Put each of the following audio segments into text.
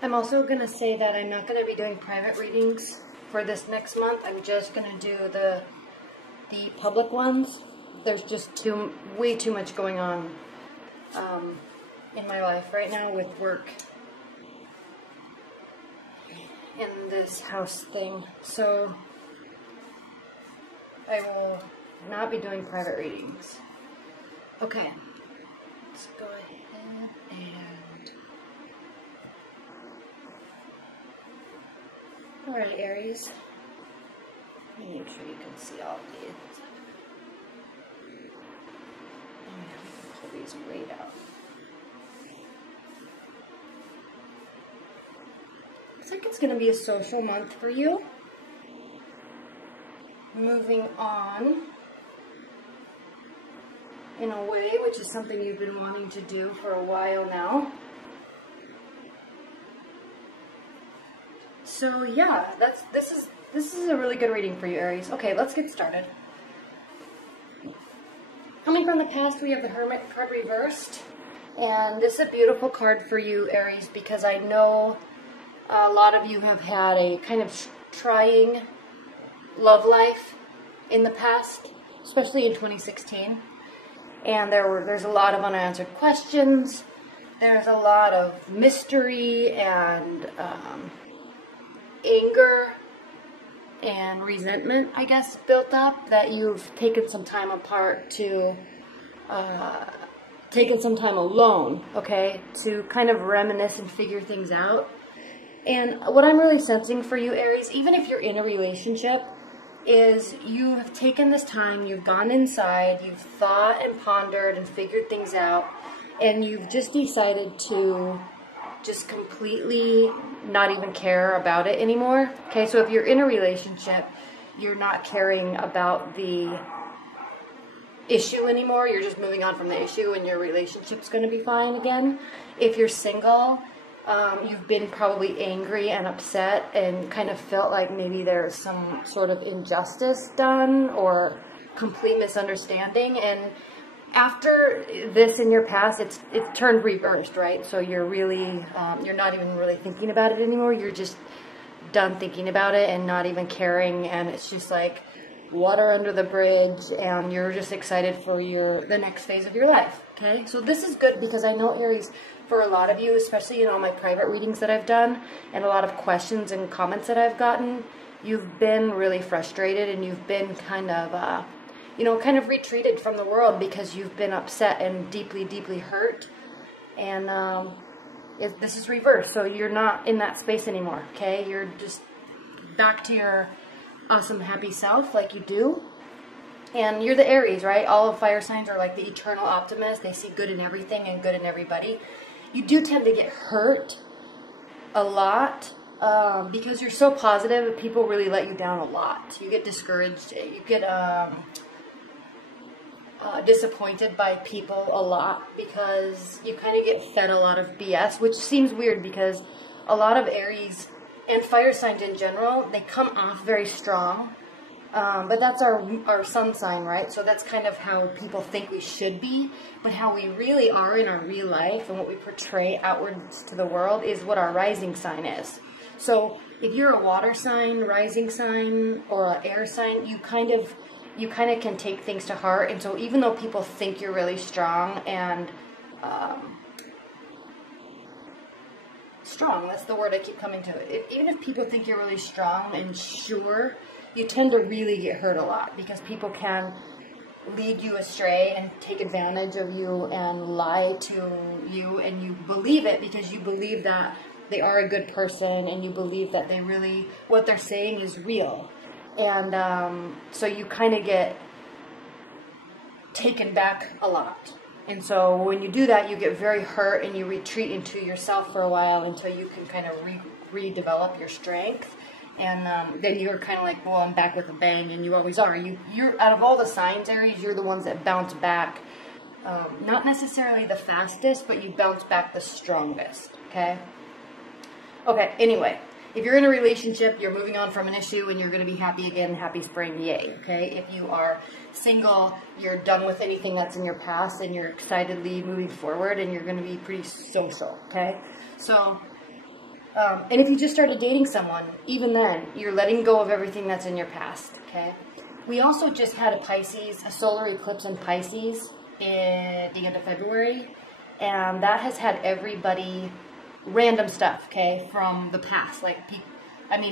I'm also going to say that I'm not going to be doing private readings for this next month. I'm just going to do the public ones. There's just way too much going on in my life right now with work and this house thing. So I will not be doing private readings. Okay, let's go ahead and... Alright, Aries. Let me make sure you can see all of these. Pull these right out. Looks like it's going to be a social month for you. Moving on in a way, which is something you've been wanting to do for a while now. So yeah, this is a really good reading for you, Aries. Okay, let's get started. Coming from the past, we have the Hermit card reversed, and this is a beautiful card for you, Aries, because I know a lot of you have had a kind of trying love life in the past, especially in 2016, and there's a lot of unanswered questions. There's a lot of mystery and anger and resentment, I guess, built up that you've taken some time apart to taken some time alone, okay, to kind of reminisce and figure things out. And what I'm really sensing for you, Aries, even if you're in a relationship, is you have taken this time, you've gone inside, you've thought and pondered and figured things out, and you've just decided to just completely not even care about it anymore. Okay, so if you're in a relationship, you're not caring about the issue anymore. You're just moving on from the issue and your relationship's going to be fine again. If you're single, you've been probably angry and upset and kind of felt like maybe there's some sort of injustice done or complete misunderstanding. And after this in your past, it's turned reversed, right? So you're really, you're not even really thinking about it anymore. You're just done thinking about it and not even caring. And it's just like water under the bridge, and you're just excited for the next phase of your life. Okay, so this is good because I know, Aries, for a lot of you, especially in all my private readings that I've done and a lot of questions and comments that I've gotten, you've been really frustrated and you've been kind of, you know, kind of retreated from the world because you've been upset and deeply, deeply hurt. And this is reversed, so you're not in that space anymore, okay? You're just back to your awesome, happy self like you do. And you're the Aries, right? All of fire signs are like the eternal optimist. They see good in everything and good in everybody. You do tend to get hurt a lot because you're so positive and people really let you down a lot. You get discouraged. You get disappointed by people a lot because you kind of get fed a lot of BS, which seems weird because a lot of Aries and fire signs in general, they come off very strong. But that's our sun sign, right? So that's kind of how people think we should be. But how we really are in our real life and what we portray outwards to the world is what our rising sign is. So if you're a water sign, rising sign, or an air sign, you kind of can take things to heart. And so even though people think you're really strong and strong, that's the word I keep coming to. Even if people think you're really strong and sure, you tend to really get hurt a lot because people can lead you astray and take advantage of you and lie to you, and you believe it because you believe that they are a good person and you believe that they really, what they're saying is real. And so you kind of get taken back a lot. And so when you do that, you get very hurt and you retreat into yourself for a while until you can kind of redevelop your strength. And then you're kind of like, well, I'm back with a bang, and you always are. You're out of all the signs, Aries, you're the ones that bounce back. Not necessarily the fastest, but you bounce back the strongest, okay? Okay, anyway, if you're in a relationship, you're moving on from an issue and you're going to be happy again, happy spring, yay, okay? If you are single, you're done with anything that's in your past and you're excitedly moving forward and you're going to be pretty social, okay? So, and if you just started dating someone, even then, you're letting go of everything that's in your past, okay? We also just had a solar eclipse in Pisces at the end of February, and that has had everybody, random stuff, okay, from the past, like,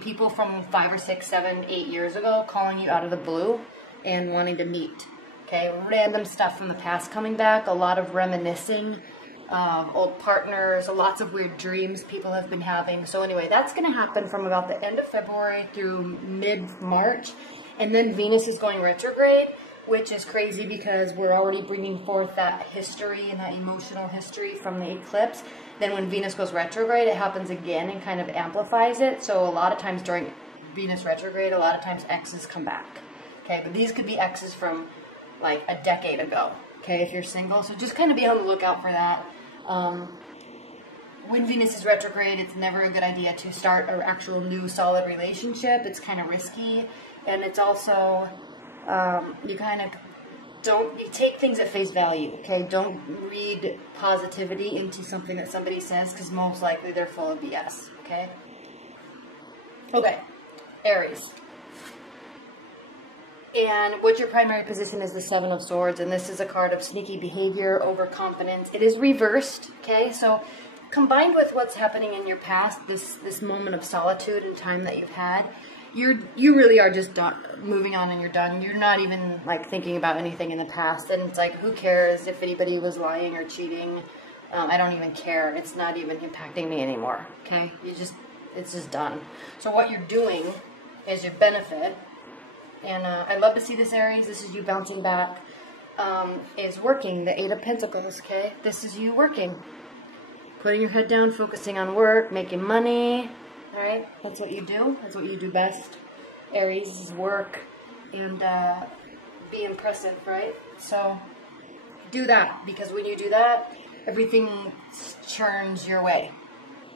people from 5 or 6, 7, 8 years ago calling you out of the blue and wanting to meet, okay, random stuff from the past coming back, a lot of reminiscing, old partners, lots of weird dreams people have been having. So anyway, that's going to happen from about the end of February through mid-March, and then Venus is going retrograde, which is crazy because we're already bringing forth that history and that emotional history from the eclipse. Then when Venus goes retrograde, it happens again and kind of amplifies it. So a lot of times during Venus retrograde, a lot of times exes come back. Okay, but these could be exes from like a decade ago, okay, if you're single. So just kind of be on the lookout for that. When Venus is retrograde, it's never a good idea to start an actual new solid relationship. It's kind of risky. And it's also, you take things at face value, okay? Don't read positivity into something that somebody says, because most likely they're full of BS, okay? Okay, Aries. And what your primary position is the Seven of Swords, and this is a card of sneaky behavior, overconfidence. It is reversed, okay? So combined with what's happening in your past, this moment of solitude and time that you've had, you really are just done, moving on and you're done. You're not even like thinking about anything in the past, and it's like, who cares if anybody was lying or cheating? I don't even care. It's not even impacting me anymore, okay? It's just done. So what you're doing is your benefit. And I love to see this, Aries. This is you bouncing back. Is working, the Eight of Pentacles, okay? This is you working. Putting your head down, focusing on work, making money, all right? That's what you do. That's what you do best. Aries is work and be impressive, right? So do that, because when you do that, everything churns your way.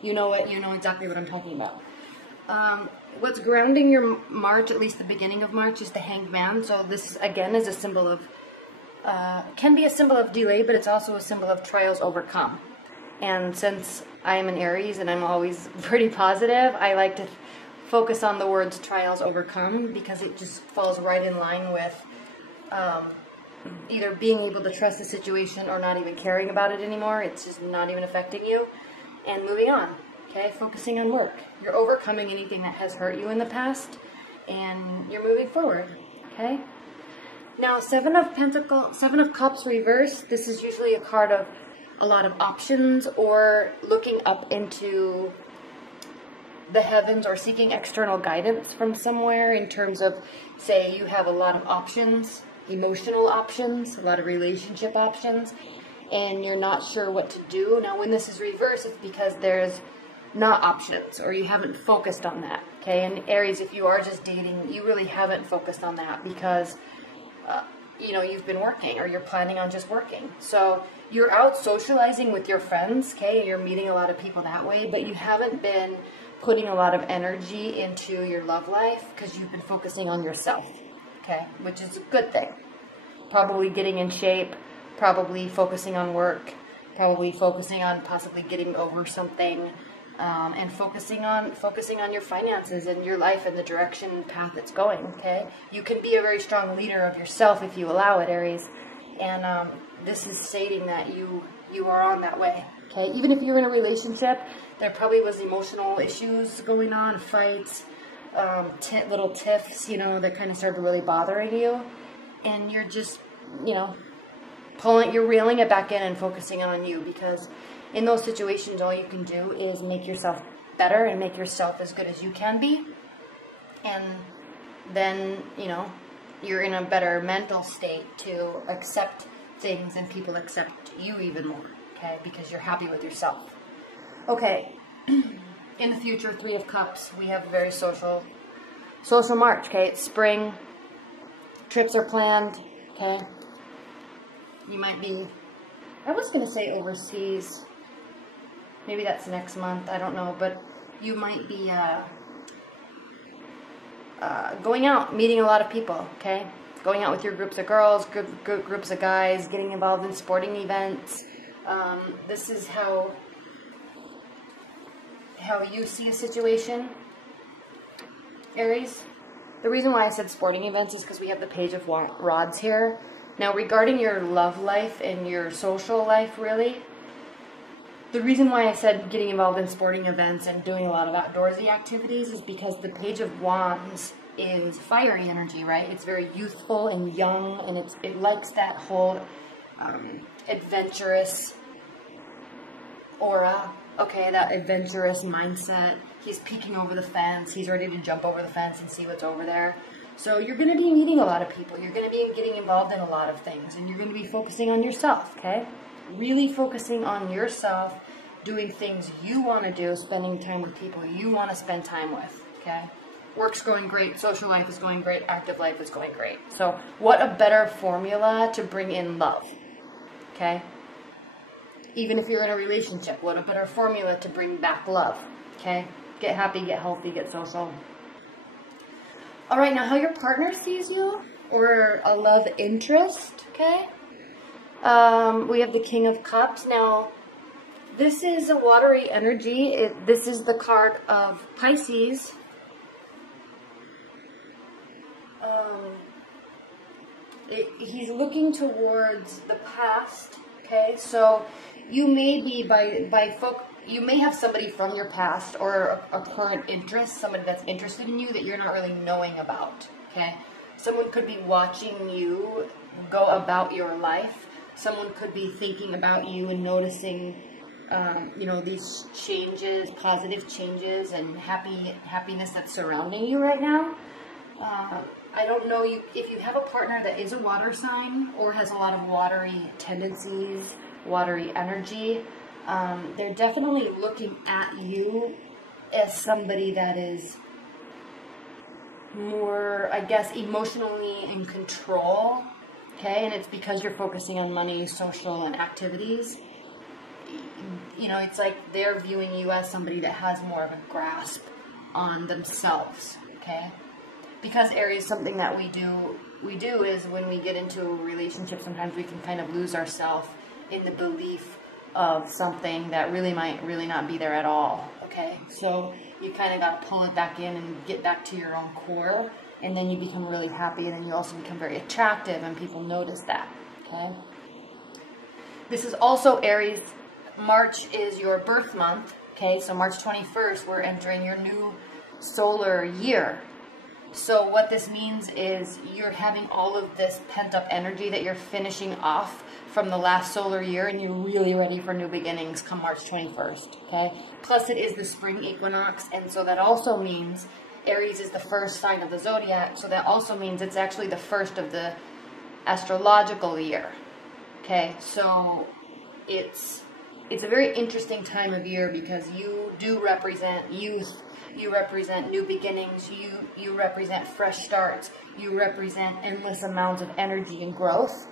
You know exactly what I'm talking about. What's grounding your March, at least the beginning of March, is the Hanged Man. So this, again, is a symbol of, can be a symbol of delay, but it's also a symbol of trials overcome. And since I am an Aries and I'm always pretty positive, I like to focus on the words trials overcome, because it just falls right in line with either being able to trust the situation or not even caring about it anymore. It's just not even affecting you, and moving on. Okay, focusing on work. You're overcoming anything that has hurt you in the past, and you're moving forward. Okay. Now, Seven of Cups reversed. This is usually a card of a lot of options, or looking up into the heavens, or seeking external guidance from somewhere in terms of, say, you have a lot of options, emotional options, a lot of relationship options, and you're not sure what to do. Now, when this is reversed, it's because there's not options, or you haven't focused on that, okay? And Aries, if you are just dating, you really haven't focused on that, because you've been working, or you're planning on just working. So you're out socializing with your friends, okay, and you're meeting a lot of people that way, but you haven't been putting a lot of energy into your love life, because you've been focusing on yourself, okay, which is a good thing. Probably getting in shape, probably focusing on work, probably focusing on possibly getting over something, and focusing on your finances and your life and the direction and path it's going, okay? You can be a very strong leader of yourself if you allow it, Aries. And this is stating that you are on that way, okay? Even if you're in a relationship, there probably was emotional issues going on, fights, little tiffs, that kind of started really bothering you. And you're just, you're reeling it back in and focusing on you, because in those situations, all you can do is make yourself better and make yourself as good as you can be. And then, you're in a better mental state to accept things, and people accept you even more, okay? Because you're happy with yourself. Okay, in the future, Three of Cups, we have a very social March, okay? It's spring, trips are planned, okay? You might be, I was going to say overseas. Maybe that's next month, I don't know, but you might be going out, meeting a lot of people, okay? Going out with your groups of girls, groups of guys, getting involved in sporting events. This is how you see a situation, Aries. The reason why I said sporting events is because we have the Page of Rods here. Now, regarding your love life and your social life, really, the reason why I said getting involved in sporting events and doing a lot of outdoorsy activities is because the Page of Wands is fiery energy, right? It's very youthful and young, and it likes that whole adventurous aura, okay, that adventurous mindset. He's peeking over the fence. He's ready to jump over the fence and see what's over there. So you're going to be meeting a lot of people. You're going to be getting involved in a lot of things, and you're going to be focusing on yourself, okay? Really focusing on yourself, doing things you want to do, spending time with people you want to spend time with, okay? Work's going great, social life is going great, active life is going great. So what a better formula to bring in love, okay? Even if you're in a relationship, what a better formula to bring back love, okay? Get happy, get healthy, get social. All right, now how your partner sees you, or a love interest, okay? We have the King of Cups. Now, this is a watery energy. This is the card of Pisces. He's looking towards the past, okay? So you may be you may have somebody from your past or a current interest, somebody that's interested in you that you're not really knowing about, okay? Someone could be watching you go about your life. Someone could be thinking about you and noticing, you know, these changes, positive changes and happiness that's surrounding you right now. I don't know if you have a partner that is a water sign or has a lot of watery tendencies, watery energy. They're definitely looking at you as somebody that is more, I guess, emotionally in control, okay? And it's because you're focusing on money, social, and activities. You know, it's like they're viewing you as somebody that has more of a grasp on themselves, okay? Because Aries, something that we do is when we get into a relationship, sometimes we can kind of lose ourselves in the belief of something that really might not be there at all, okay? So you kind of got to pull it back in and get back to your own core, and then you become really happy, and then you also become very attractive, and people notice that, okay? This is also Aries. March is your birth month, okay? So March 21st, we're entering your new solar year. So what this means is you're having all of this pent-up energy that you're finishing off from the last solar year, and you're really ready for new beginnings come March 21st, okay? Plus it is the spring equinox, and so that also means Aries is the first sign of the zodiac, so that also means it's actually the first of the astrological year, okay? So it's a very interesting time of year because you do represent youth. You represent new beginnings, you represent fresh starts, you represent endless amounts of energy and growth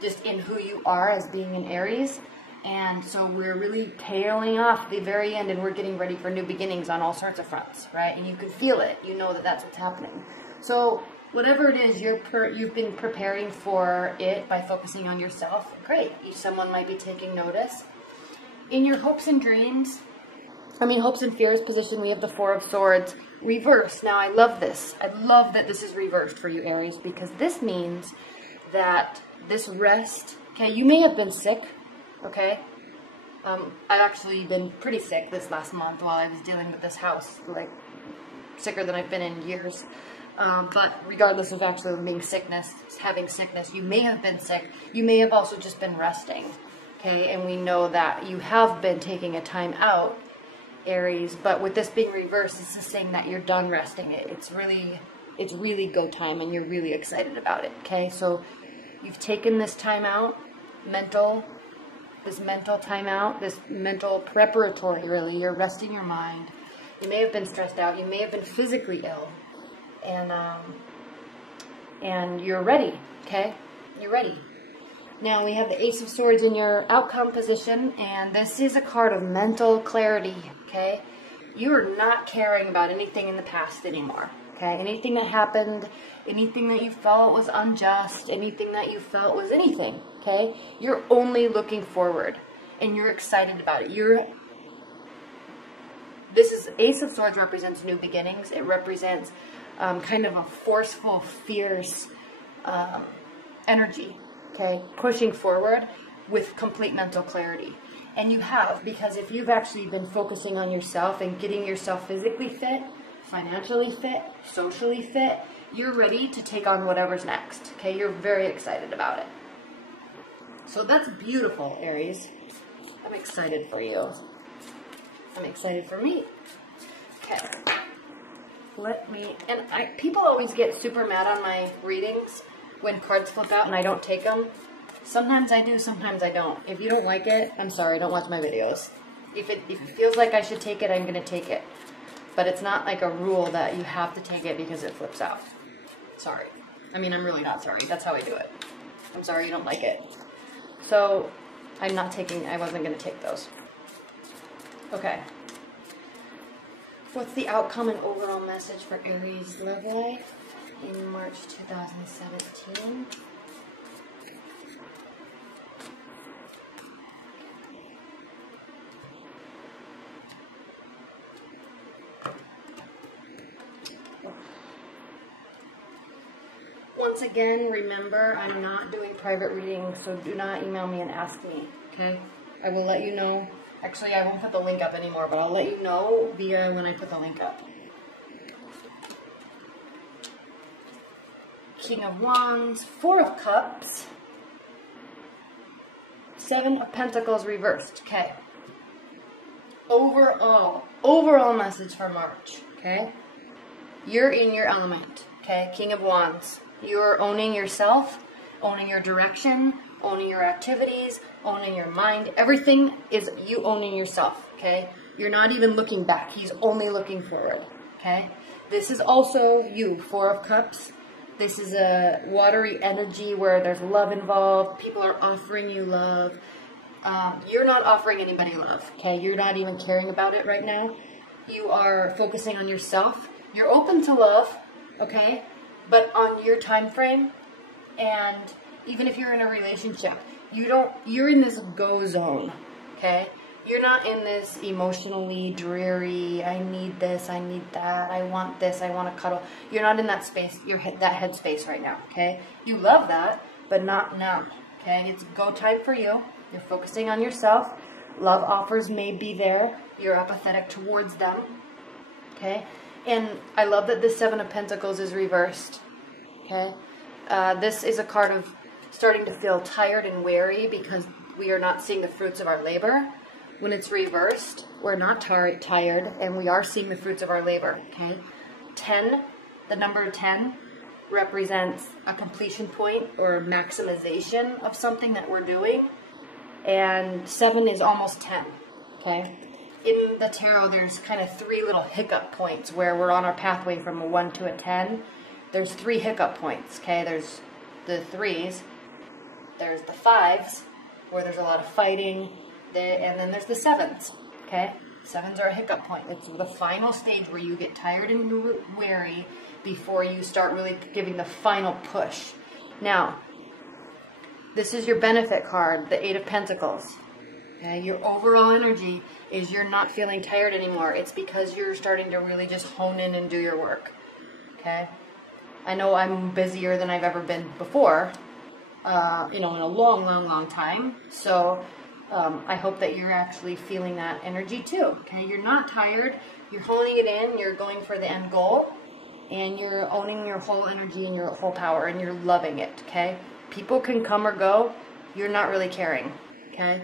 just in who you are as being an Aries. And so we're really tailing off the very end, and we're getting ready for new beginnings on all sorts of fronts, right? And you can feel it. You know that that's what's happening. So whatever it is you've been preparing for it by focusing on yourself, great. Someone might be taking notice. In your hopes and dreams, hopes and fears position, we have the Four of Swords reversed. Now, I love this. I love that this is reversed for you, Aries, because this means that this rest, okay, you may have been sick, okay? I've actually been pretty sick this last month while I was dealing with this house, like sicker than I've been in years. But regardless of actually having sickness, you may have been sick. You may have also just been resting, okay? And we know that you have been taking a time out, Aries, but with this being reversed, it's just saying that you're done resting. It's really go time, and you're really excited about it, okay? So you've taken this time out, this mental time out, this mental preparatory, really. You're resting your mind. You may have been stressed out. You may have been physically ill, and you're ready, okay? You're ready. Now, we have the Ace of Swords in your outcome position, and this is a card of mental clarity, okay? You are not caring about anything in the past anymore, okay? Anything that happened, anything that you felt was unjust, anything that you felt was anything, okay? You're only looking forward, and you're excited about it. This is Ace of Swords represents new beginnings. It represents kind of a forceful, fierce energy, okay? Pushing forward with complete mental clarity. And you have, because if you've actually been focusing on yourself and getting yourself physically fit, financially fit, socially fit, you're ready to take on whatever's next, okay? You're very excited about it. So that's beautiful, Aries. I'm excited for you. I'm excited for me. Okay. People always get super mad on my readings when cards flip out and I don't take them. Sometimes I do, sometimes I don't. If you don't like it, I'm sorry, don't watch my videos. If it feels like I should take it, I'm going to take it. But it's not like a rule that you have to take it because it flips out. Sorry. I mean, I'm really not sorry. That's how I do it. I'm sorry you don't like it. So, I wasn't going to take those. Okay. What's the outcome and overall message for Aries love life in March 2017? Once again, remember, I'm not doing private readings, so do not email me and ask me, okay? I will let you know. Actually, I won't put the link up anymore, but I'll let you know via when I put the link up. King of Wands, Four of Cups, Seven of Pentacles reversed, okay? Overall message for March, okay? You're in your element, okay? King of Wands. You're owning yourself, owning your direction, owning your activities, owning your mind. Everything is you owning yourself, okay? You're not even looking back. He's only looking forward, okay? This is also you, Four of Cups. This is a watery energy where there's love involved. People are offering you love. You're not offering anybody love, okay? You're not even caring about it right now. You are focusing on yourself. You're open to love, okay? But on your time frame, and even if you're in a relationship, you're in this go zone, okay? You're not in this emotionally dreary, I need this, I need that, I want this, I want to cuddle. You're not in that space, that headspace right now, okay? You love that, but not now, okay? It's go time for you. You're focusing on yourself. Love offers may be there. You're apathetic towards them, okay? And I love that the Seven of Pentacles is reversed, okay? This is a card of starting to feel tired and weary because we are not seeing the fruits of our labor. When it's reversed, we're not tired and we are seeing the fruits of our labor, okay? 10, the number 10, represents a completion point or maximization of something that we're doing. And 7 is almost 10, okay? In the tarot, there's kind of 3 little hiccup points where we're on our pathway from a 1 to a 10. There's 3 hiccup points, okay? There's the 3s, there's the 5s, where there's a lot of fighting, and then there's the 7s, okay? 7s are a hiccup point. It's the final stage where you get tired and weary before you start really giving the final push. Now, this is your benefit card, the 8 of Pentacles. Okay? Your overall energy is you're not feeling tired anymore. It's because you're starting to really just hone in and do your work. Okay? I know I'm busier than I've ever been before, in a long time. So I hope that you're actually feeling that energy too. Okay? You're not tired. You're honing it in. You're going for the end goal. And you're owning your whole energy and your whole power. And you're loving it. Okay? People can come or go. You're not really caring. Okay?